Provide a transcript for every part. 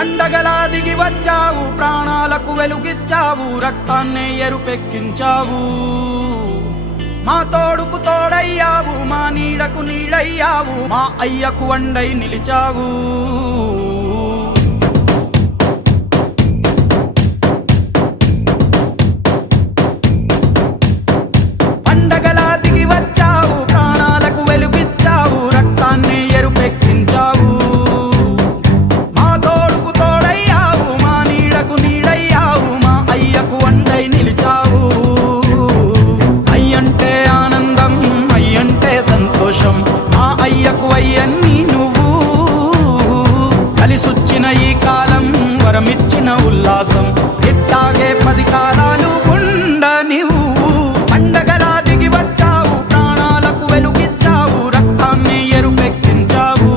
పండగలా దిగి వచ్చావు, ప్రాణాలకు వెలుగిచ్చావు, రక్తాన్నే ఎరుపెక్కించావు. మా తోడుకు తోడయ్యావు, మా నీడకు నీడయ్యావు, మా అయ్యకు వండై నిలిచావు. పండగలా దిగి వచ్చావు, ప్రాణాలకు వెలుగిచ్చావు, రక్తాన్నే ఎరుపెక్కించావు. మా తోడుకు తోడయ్యావు, మా నీడకు నీడయ్యావు, మా అయ్యకు వండై నిలిచావు. అయ్యంటే ఆనందం, అయ్యంటే సంతోషం, మా అయ్యకు అయ్యన్ని నువ్వు. కలిసొచ్చిన ఈ కాలం వరమిచ్చిన ఉల్లాసం, ఇట్టాగే 10 కాలాలు ఉండనివ్వు. పండగలా దిగి వచ్చావు, ప్రాణాలకు వెలుగిచ్చావు, రక్తాన్ని ఎరుపెక్కించావు.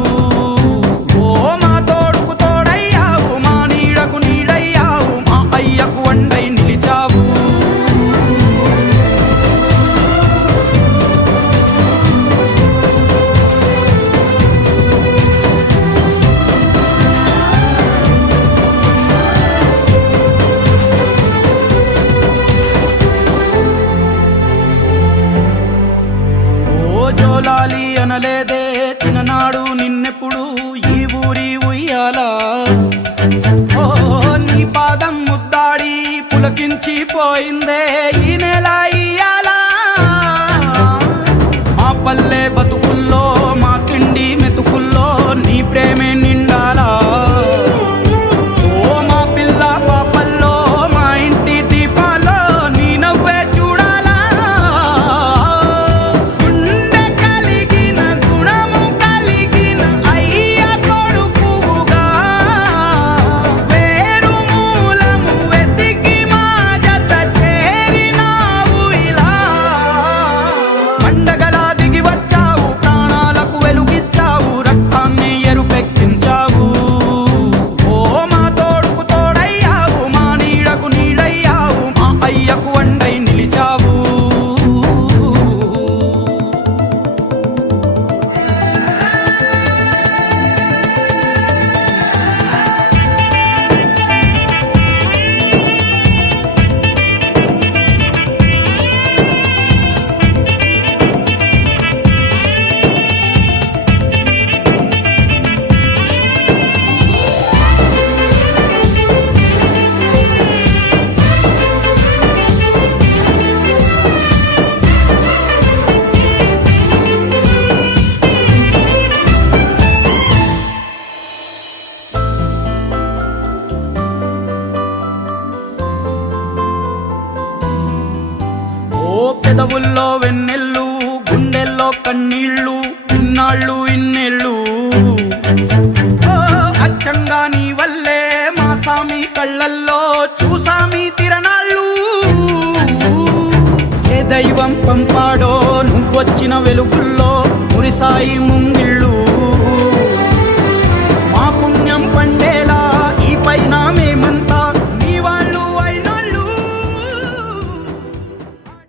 ఓ మా తోడుకు తోడయ్యావు, మా నీడకు నీడయ్యావు, మా అయ్యకు వండై నిలిచావు. జోలాలి అనలేదే చిన్ననాడు నిన్నెప్పుడు ఈ ఊరి ఉయ్యాలా. ఓ నీ పాదం ముద్దాడి పులకించి పోయిందే ఈ నెల ఇయ్యాలా. మా పల్లె బతుకుల్లో, మా తిండి మెతుకుల్లో నీ ప్రేమే నిండాలా. ఓ మా పిల్ల పాపల్లో, మా ఇంటి దీపాల్లో నీ నవ్వే చూడాలా. గుండె కలిగిన గుణము కలిగిన అయ్య కొడుకుగా, వేరు మూలము వెతికి మా జత చేరినావు ఇలా. పండగలా దిగి వచ్చావు, ప్రాణాలకు వెలుగిచ్చావు, రక్తాన్ని ఎరుపెక్కించావు. ఓ మా తోడుకు తోడయ్యావు, మా నీడకు నీడయ్యావు, మా అయ్యకు వండై నిలిచావు. ఓ పెదవుల్లో వెన్నెల్లు, గుండెల్లో కన్నీళ్ళు, ఇన్నాళ్ళు ఇన్నేళ్ళు. ఓ అచ్చంగా నీ వల్లే మా సామి కళ్ళల్లో చూసామి తిరణాళ్ళు. ఏ దైవం పంపాడో నువ్వొచ్చిన వెలుగుల్లో మురిసాయి ముంగిళ్ళు.